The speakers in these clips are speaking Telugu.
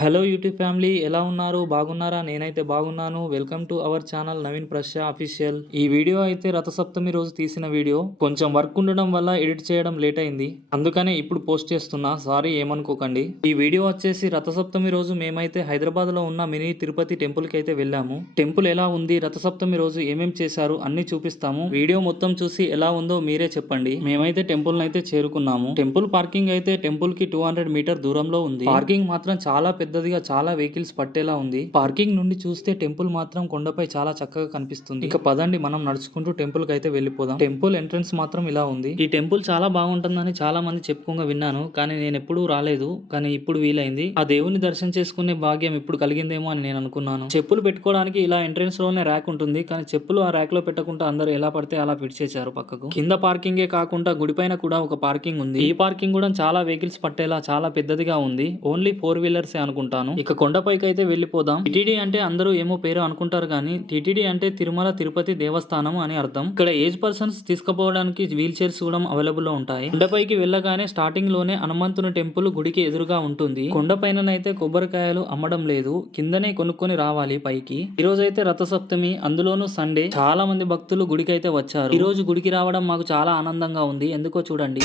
హలో యూట్యూబ్ ఫ్యామిలీ, ఎలా ఉన్నారు? బాగున్నారా? నేనైతే బాగున్నాను. Welcome to our channel Naveen ప్రశ్య అఫీషియల్. ఈ వీడియో అయితే రథసప్తమి రోజు తీసిన వీడియో. కొంచెం వర్క్ ఉండడం వల్ల ఎడిట్ చేయడం లేట్ అయింది, అందుకనే ఇప్పుడు పోస్ట్ చేస్తున్నా. సారీ, ఏమనుకోకండి. ఈ వీడియో వచ్చేసి రథసప్తమి రోజు మేమైతే హైదరాబాద్ లో ఉన్న మినీ తిరుపతి టెంపుల్ కి అయితే వెళ్ళాము. టెంపుల్ ఎలా ఉంది, రథసప్తమి రోజు ఏమేం చేశారు అన్ని చూపిస్తాము. వీడియో మొత్తం చూసి ఎలా ఉందో మీరే చెప్పండి. మేమైతే టెంపుల్ అయితే చేరుకున్నాము. టెంపుల్ పార్కింగ్ అయితే టెంపుల్ కి 200 మీటర్ దూరంలో ఉంది. పార్కింగ్ మాత్రం చాలా పెద్దదిగా, చాలా వెహికల్స్ పట్టేలా ఉంది. పార్కింగ్ నుండి చూస్తే టెంపుల్ మాత్రం కొండపై చాలా చక్కగా కనిపిస్తుంది. ఇక పదండి, మనం నడుచుకుంటూ టెంపుల్ కి అయితే వెళ్ళిపోదాం. టెంపుల్ ఎంట్రన్స్ మాత్రం ఇలా ఉంది. ఈ టెంపుల్ చాలా బాగుంటుందని చాలా మంది చెప్పుకోగా విన్నాను, కానీ నేను ఎప్పుడూ రాలేదు. కానీ ఇప్పుడు వీలైంది. ఆ దేవుని దర్శనం చేసుకునే భాగ్యం ఇప్పుడు కలిగిందేమో అని నేను అనుకున్నాను. చెప్పులు పెట్టుకోవడానికి ఇలా ఎంట్రన్స్ లోనే ర్యాక్ ఉంటుంది, కానీ చెప్పులు ఆ ర్యాక్ లో పెట్టకుండా అందరూ ఎలా పడితే అలా విడిచేశారు పక్కకు. కింద పార్కింగే కాకుండా గుడిపైన కూడా ఒక పార్కింగ్ ఉంది. ఈ పార్కింగ్ కూడా చాలా వెహికల్స్ పట్టేలా చాలా పెద్దదిగా ఉంది. ఓన్లీ 4 వీలర్స్ అనుకుంటాను. ఇక కొండపైకి అయితే వెళ్ళిపోదాం. టిటిడి అంటే అందరూ ఏమో పేరు అనుకుంటారు, కానీ టిటిడి అంటే తిరుమల తిరుపతి దేవస్థానం అని అర్థం. ఇక్కడ ఏజ్ పర్సన్స్ తీసుకుపోవడానికి వీల్ చైర్స్ కూడా అవైలబుల్ లో ఉంటాయి. కొండపైకి వెళ్ళగానే స్టార్టింగ్ లోనే హనుమంతుని టెంపుల్ గుడికి ఎదురుగా ఉంటుంది. కొండపైననైతే కొబ్బరికాయలు అమ్మడం లేదు, కిందనే కొనుక్కొని రావాలి పైకి. ఈ రోజు అయితే రథసప్తమి, అందులోనూ సండే. చాలా మంది భక్తులు గుడికి అయితే వచ్చారు. ఈ రోజు గుడికి రావడం మాకు చాలా ఆనందంగా ఉంది. ఎందుకో చూడండి.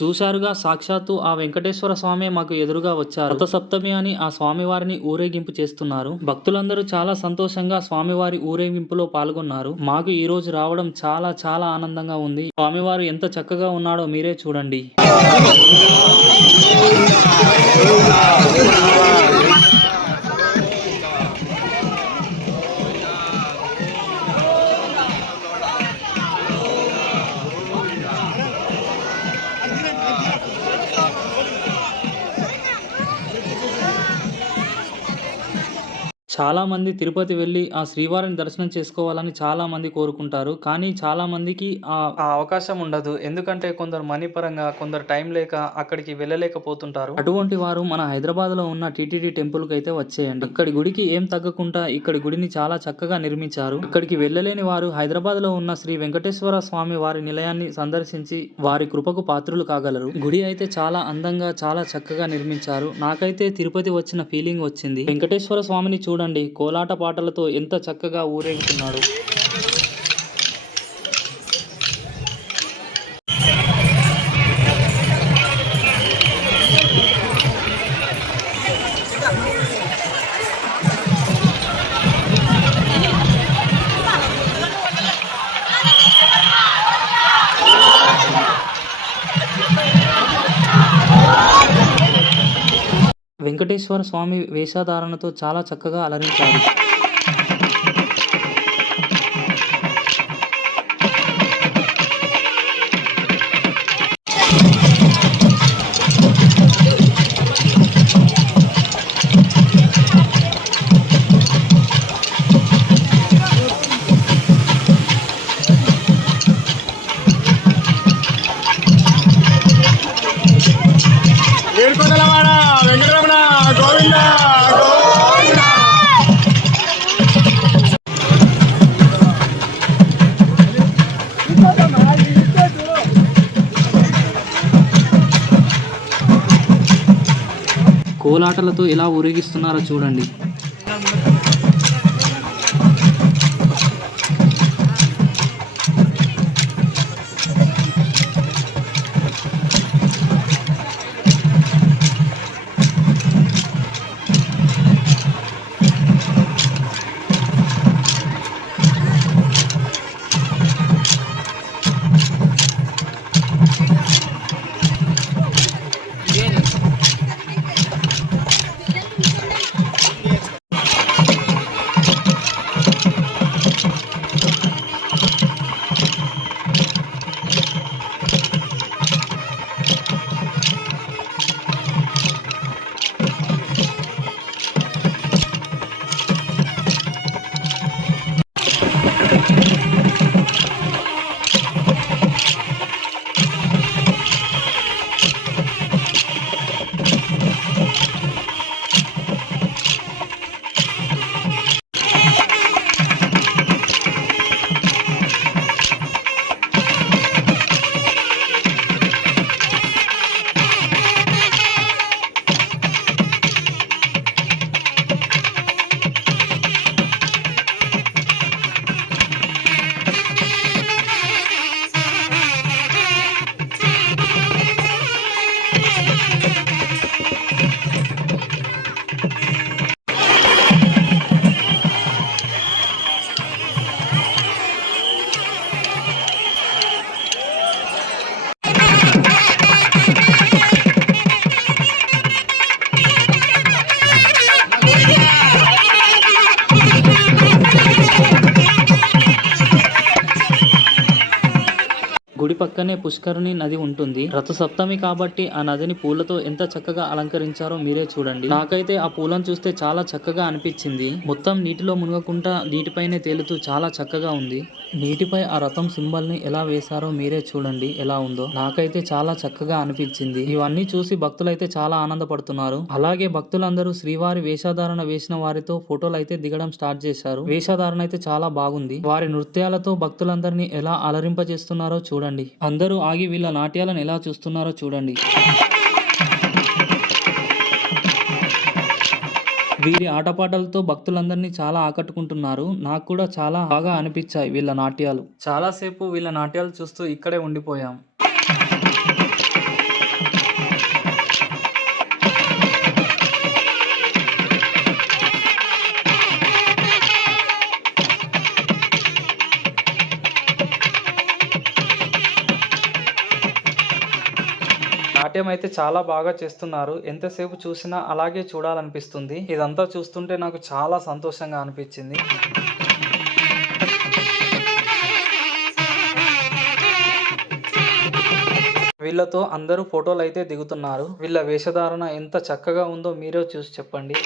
చూశారుగా, సాక్షాత్తు ఆ వెంకటేశ్వర స్వామి మాకు ఎదురుగా వచ్చారు. రథసప్తమి అని ఆ స్వామి వారిని ఊరేగింపు చేస్తున్నారు. భక్తులందరూ చాలా సంతోషంగా స్వామివారి ఊరేగింపులో పాల్గొన్నారు. మాకు ఈ రోజు రావడం చాలా చాలా ఆనందంగా ఉంది. స్వామివారు ఎంత చక్కగా ఉన్నాడో మీరే చూడండి. చాలా మంది తిరుపతి వెళ్ళి ఆ శ్రీవారిని దర్శనం చేసుకోవాలని చాలా మంది కోరుకుంటారు, కానీ చాలా మందికి ఆ అవకాశం ఉండదు. ఎందుకంటే కొందరు మనీ పరంగా, కొందరు టైం లేక అక్కడికి వెళ్ళలేకపోతుంటారు. అటువంటి వారు మన హైదరాబాద్ లో ఉన్న టిటిడి టెంపుల్ కి అయితే వచ్చేయండి. ఇక్కడి గుడికి ఏం తగ్గకుండా ఇక్కడి గుడిని చాలా చక్కగా నిర్మించారు. ఇక్కడికి వెళ్ళలేని వారు హైదరాబాద్ లో ఉన్న శ్రీ వెంకటేశ్వర స్వామి వారి నిలయాన్ని సందర్శించి వారి కృపకు పాత్రులు కాగలరు. గుడి అయితే చాలా అందంగా, చాలా చక్కగా నిర్మించారు. నాకైతే తిరుపతి వచ్చిన ఫీలింగ్ వచ్చింది. వెంకటేశ్వర స్వామిని చూడండి, కోలాట పాటలతో ఎంత చక్కగా ఊరేగుతున్నాడు. వెంకటేశ్వర స్వామి వేషధారణతో చాలా చక్కగా అలరించారు. కోలాటలతో ఎలా ఊరేగిస్తున్నారో చూడండి. పక్కనే పుష్కరిణి నది ఉంటుంది. రథసప్తమి కాబట్టి ఆ నదిని పూలతో ఎంత చక్కగా అలంకరించారో మీరే చూడండి. నాకైతే ఆ పూలను చూస్తే చాలా చక్కగా అనిపించింది. మొత్తం నీటిలో మునగకుండా నీటిపైనే తేలుతూ చాలా చక్కగా ఉంది. నీటిపై ఆ రథం సింబల్ ని ఎలా వేశారో మీరే చూడండి ఎలా ఉందో. నాకైతే చాలా చక్కగా అనిపించింది. ఇవన్నీ చూసి భక్తులైతే చాలా ఆనందపడుతున్నారు. అలాగే భక్తులందరూ శ్రీవారి వేషధారణ వేసిన వారితో ఫోటోలు అయితే దిగడం స్టార్ట్ చేశారు. వేషధారణ అయితే చాలా బాగుంది. వారి నృత్యాలతో భక్తులందరినీ ఎలా అలరింపజేస్తున్నారో చూడండి. అందరూ ఆగి వీళ్ళ నాట్యాలను ఎలా చూస్తున్నారో చూడండి. వీరి ఆటపాటలతో భక్తులందరినీ చాలా ఆకట్టుకుంటున్నారు. నాకు కూడా చాలా బాగా అనిపించాయి వీళ్ళ నాట్యాలు. చాలాసేపు వీళ్ళ నాట్యాలు చూస్తూ ఇక్కడే ఉండిపోయాం. నాట్యం అయితే చాలా బాగా చేస్తున్నారు. ఎంతసేపు చూసినా అలాగే చూడాలనిపిస్తుంది. ఇదంతా చూస్తుంటే నాకు చాలా సంతోషంగా అనిపించింది. వీళ్ళతో అందరూ ఫోటోలు అయితే దిగుతున్నారు. వీళ్ళ వేషధారణ ఎంత చక్కగా ఉందో మీరే చూసి చెప్పండి.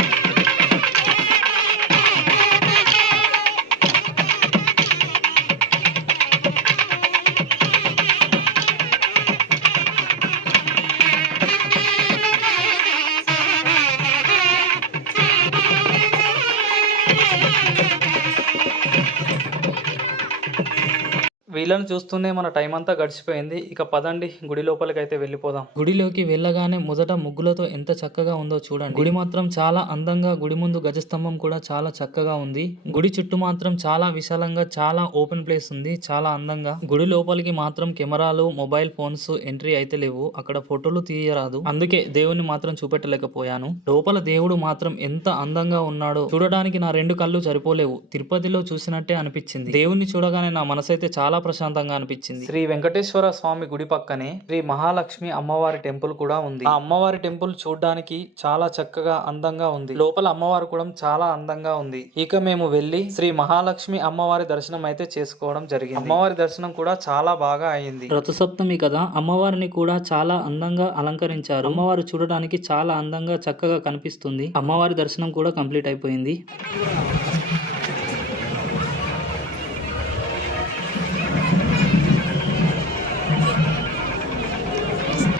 వీళ్ళని చూస్తూనే మన టైం అంతా గడిచిపోయింది. ఇక పదండి గుడి లోపలికి అయితే వెళ్ళిపోదాం. గుడిలోకి వెళ్ళగానే మొదట ముగ్గులతో ఎంత చక్కగా ఉందో చూడండి. గుడి మాత్రం చాలా అందంగా, గుడి ముందు గజస్తంభం కూడా చాలా చక్కగా ఉంది. గుడి చుట్టూ మాత్రం చాలా విశాలంగా చాలా ఓపెన్ ప్లేస్ ఉంది. చాలా అందంగా. గుడి లోపలికి మాత్రం కెమెరాలు, మొబైల్ ఫోన్స్ ఎంట్రీ అయితే లేవు. అక్కడ ఫోటోలు తీయరాదు. అందుకే దేవుని మాత్రం చూపెట్టలేకపోయాను. లోపల దేవుడు మాత్రం ఎంత అందంగా ఉన్నాడో చూడడానికి నా రెండు కళ్ళు సరిపోలేవు. తిరుపతిలో చూసినట్టే అనిపించింది. దేవుణ్ణి చూడగానే నా మనసు అయితే చాలా ప్రశాంతంగా అనిపించింది. శ్రీ వెంకటేశ్వర స్వామి గుడి పక్కనే శ్రీ మహాలక్ష్మి అమ్మవారి టెంపుల్ కూడా ఉంది. ఆ అమ్మవారి టెంపుల్ చూడడానికి చాలా చక్కగా అందంగా ఉంది. లోపల అమ్మవారు కూడా చాలా అందంగా ఉంది. ఇక మేము వెళ్లి శ్రీ మహాలక్ష్మి అమ్మవారి దర్శనం అయితే చేసుకోవడం జరిగింది. అమ్మవారి దర్శనం కూడా చాలా బాగా అయింది. రథసప్తమి కదా, అమ్మవారిని కూడా చాలా అందంగా అలంకరించారు. అమ్మవారు చూడడానికి చాలా అందంగా చక్కగా కనిపిస్తుంది. అమ్మవారి దర్శనం కూడా కంప్లీట్ అయిపోయింది.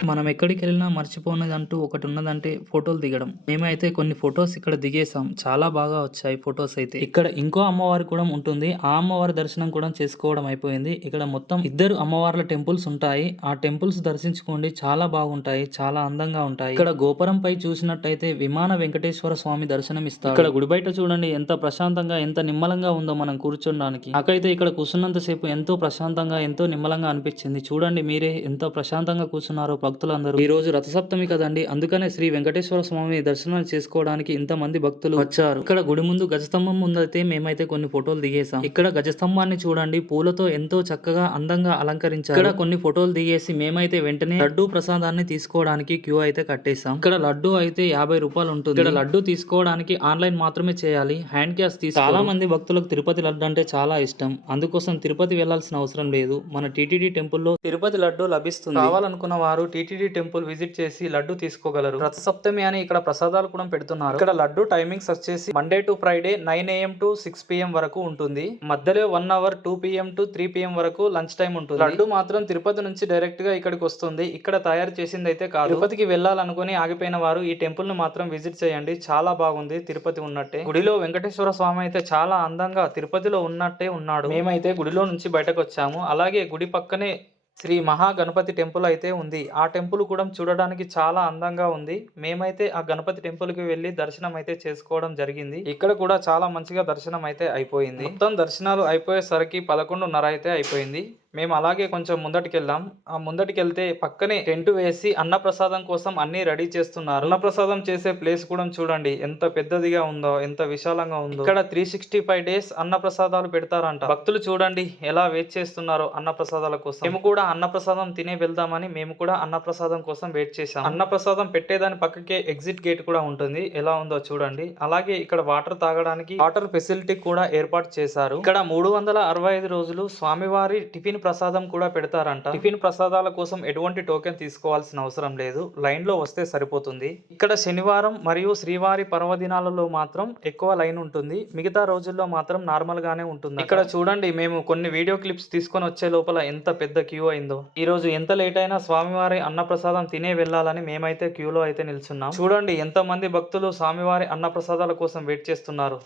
మనం ఎక్కడికి వెళ్ళినా మర్చిపోయినదంటూ ఒకటి ఉన్నదంటే ఫోటోలు దిగడం. మేమైతే కొన్ని ఫొటోస్ ఇక్కడ దిగేసాం. చాలా బాగా వచ్చాయి ఫొటోస్ అయితే. ఇక్కడ ఇంకో అమ్మవారి కూడా ఉంటుంది. ఆ అమ్మవారి దర్శనం కూడా చేసుకోవడం అయిపోయింది. ఇక్కడ మొత్తం ఇద్దరు అమ్మవార్ల టెంపుల్స్ ఉంటాయి. ఆ టెంపుల్స్ దర్శించుకోండి, చాలా బాగుంటాయి, చాలా అందంగా ఉంటాయి. ఇక్కడ గోపురం పై చూసినట్టయితే విమాన వెంకటేశ్వర స్వామి దర్శనం ఇస్తారు. ఇక్కడ గుడి బయట చూడండి ఎంత ప్రశాంతంగా, ఎంత నిమ్మలంగా ఉందో మనం కూర్చోడానికి. నాకైతే ఇక్కడ కూర్చున్నంత సేపు ఎంతో ప్రశాంతంగా, ఎంతో నిమ్మలంగా అనిపించింది. చూడండి మీరే ఎంత ప్రశాంతంగా కూర్చున్నారో భక్తులందరూ. ఈ రోజు రథసప్తమి కదండి, అందుకనే శ్రీ వెంకటేశ్వర స్వామి దర్శనాలు చేసుకోవడానికి ఇంతమంది భక్తులు వచ్చారు. ఇక్కడ గుడి ముందు గజస్తంభం ముందైతే మేమైతే కొన్ని ఫోటోలు దిగేసాం. ఇక్కడ గజస్తంభాన్ని చూడండి, పూలతో ఎంతో చక్కగా అందంగా అలంకరించారు. ఇక్కడ కొన్ని ఫోటోలు దిగేసి మేమైతే వెంటనే లడ్డూ ప్రసాదాన్ని తీసుకోవడానికి క్యూ అయితే కట్టేసాం. ఇక్కడ లడ్డు అయితే 50 రూపాయలు ఉంటుంది. ఇక్కడ లడ్డు తీసుకోవడానికి ఆన్లైన్ మాత్రమే చేయాలి, హ్యాండ్ క్యాష్ తీసుకో. చాలా మంది భక్తులకు తిరుపతి లడ్డు అంటే చాలా ఇష్టం. అందుకోసం తిరుపతి వెళ్లాల్సిన అవసరం లేదు. మన టీటీడీ టెంపుల్లో తిరుపతి లడ్డు లభిస్తుంది. కావాలనుకున్న వారు టీటీడీ టెంపుల్ విజిట్ చేసి లడ్డు తీసుకోగలరు. రథసప్తమి అని ఇక్కడ ప్రసాదాలు కూడా పెడుతున్నారు. ఇక్కడ లడ్డు టైమింగ్స్ వచ్చేసి Monday to Friday 9 AM to 6 PM వరకు ఉంటుంది. మధ్యలో 1 hour 2 PM to 3 PM వరకు లంచ్ టైం ఉంటుంది. లడ్డు మాత్రం తిరుపతి నుంచి డైరెక్ట్ గా ఇక్కడికి వస్తుంది. ఇక్కడ తయారు చేసింది అయితే కాదు. తిరుపతికి వెళ్ళాలనుకుని ఆగిపోయిన వారు ఈ టెంపుల్ ను మాత్రం విజిట్ చేయండి. చాలా బాగుంది, తిరుపతి ఉన్నట్టే. గుడిలో వెంకటేశ్వర స్వామి అయితే చాలా అందంగా తిరుపతిలో ఉన్నట్టే ఉన్నాడు. మేమైతే గుడిలో నుంచి బయటకు వచ్చాము. అలాగే గుడి పక్కనే శ్రీ మహా గణపతి టెంపుల్ అయితే ఉంది. ఆ టెంపుల్ కూడా చూడడానికి చాలా అందంగా ఉంది. మేమైతే ఆ గణపతి టెంపుల్ కి వెళ్లి దర్శనం అయితే చేసుకోవడం జరిగింది. ఇక్కడ కూడా చాలా మంచిగా దర్శనం అయితే అయిపోయింది. మొత్తం దర్శనాలు అయిపోయేసరికి 11:30 అయితే అయిపోయింది. మేము అలాగే కొంచెం ముందటికి వెళ్ళాం. ఆ ముందటికి వెళ్తే పక్కనే టెంట్ వేసి అన్నప్రసాదం కోసం అన్ని రెడీ చేస్తున్నారు. అన్నప్రసాదం చేసే ప్లేస్ కూడా చూడండి ఎంత పెద్దదిగా ఉందో, ఎంత విశాలంగా ఉందో. ఇక్కడ 365 days అన్నప్రసాదాలు పెడతారంట. భక్తులు చూడండి ఎలా వెయిట్ చేస్తున్నారో అన్నప్రసాదాల కోసం. మేము కూడా అన్నప్రసాదం తినే వెళ్దామని మేము కూడా అన్నప్రసాదం కోసం వెయిట్ చేసాం. అన్నప్రసాదం పెట్టేదాని పక్కకే ఎగ్జిట్ గేట్ కూడా ఉంటుంది. ఎలా ఉందో చూడండి. అలాగే ఇక్కడ వాటర్ తాగడానికి వాటర్ ఫెసిలిటీ కూడా ఏర్పాటు చేశారు. ఇక్కడ 365 రోజులు స్వామివారి టిఫిన్ ప్రసాదం కూడా పెడతారంట. టిఫిన్ ప్రసాదాల కోసం ఎటువంటి టోకెన్ తీసుకోవాల్సిన అవసరం లేదు, లైన్ లో వస్తే సరిపోతుంది. ఇక్కడ శనివారం మరియు శ్రీవారి పర్వదినాలలో మాత్రం ఎక్కువ లైన్ ఉంటుంది, మిగతా రోజుల్లో మాత్రం నార్మల్ గానే ఉంటుంది. ఇక్కడ చూడండి, మేము కొన్ని వీడియో క్లిప్స్ తీసుకొని వచ్చే లోపల ఎంత పెద్ద క్యూ అయిందో. ఈ రోజు ఎంత లేట్ అయినా స్వామివారి అన్నప్రసాదం తినే వెళ్ళాలని మేమైతే క్యూలో అయితే నిల్చున్నాం. చూడండి ఎంత మంది భక్తులు స్వామివారి అన్నప్రసాదాల కోసం వెయిట్ చేస్తున్నారు.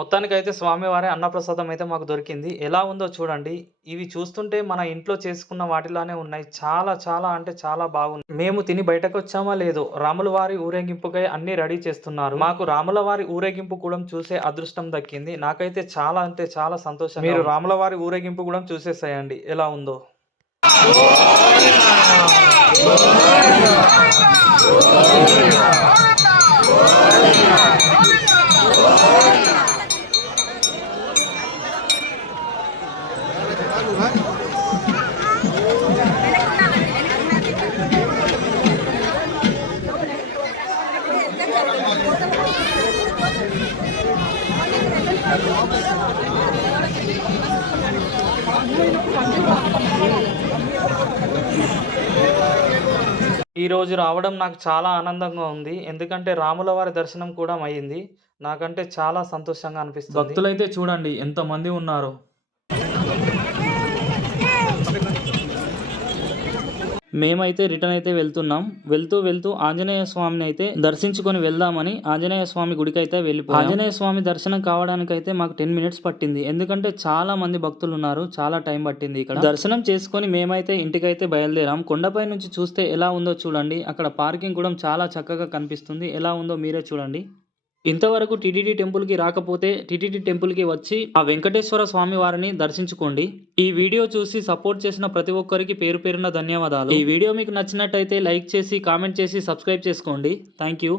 మొత్తానికైతే స్వామివారి అన్నప్రసాదం అయితే మాకు దొరికింది. ఎలా ఉందో చూడండి. ఇవి చూస్తుంటే మన ఇంట్లో చేసుకున్న వాటిలానే ఉన్నాయి. చాలా చాలా అంటే చాలా బాగుంది. మేము తిని బయటకు వచ్చామా లేదో, రాముల వారి ఊరేగింపుకై అన్ని రెడీ చేస్తున్నారు. మాకు రాముల వారి ఊరేగింపు కూడా చూసే అదృష్టం దక్కింది. నాకైతే చాలా అంటే చాలా సంతోషం. మీరు రాముల వారి ఊరేగింపు కూడా చూసేసేయండి ఎలా ఉందో. ఈ రోజు రావడం నాకు చాలా ఆనందంగా ఉంది, ఎందుకంటే రాముల వారి దర్శనం కూడా అయ్యింది. నాకంటే చాలా సంతోషంగా అనిపిస్తుంది. భక్తులైతే చూడండి ఎంత మంది ఉన్నారు. మేమైతే రిటర్న్ అయితే వెళ్తున్నాం. వెళ్తూ ఆంజనేయ స్వామిని అయితే దర్శించుకొని వెళ్దామని ఆంజనేయ స్వామి గుడికి అయితే వెళ్ళిపోయాం. ఆంజనేయ స్వామి దర్శనం కావడానికి అయితే మాకు 10 మినిట్స్ పట్టింది, ఎందుకంటే చాలా మంది భక్తులు ఉన్నారు, చాలా టైం పట్టింది. ఇక్కడ దర్శనం చేసుకొని మేమైతే ఇంటికైతే బయలుదేరాం. కొండపై నుంచి చూస్తే ఎలా ఉందో చూడండి. అక్కడ పార్కింగ్ కూడా చాలా చక్కగా కనిపిస్తుంది. ఎలా ఉందో మీరే చూడండి. ఇంతవరకు టీటీడీ టెంపుల్కి రాకపోతే టీటీడీ టెంపుల్కి వచ్చి ఆ వెంకటేశ్వర స్వామి వారిని దర్శించుకోండి. ఈ వీడియో చూసి సపోర్ట్ చేసిన ప్రతి ఒక్కరికి పేరు పేరున ధన్యవాదాలు. ఈ వీడియో మీకు నచ్చినట్టయితే లైక్ చేసి కామెంట్ చేసి సబ్స్క్రైబ్ చేసుకోండి. Thank you.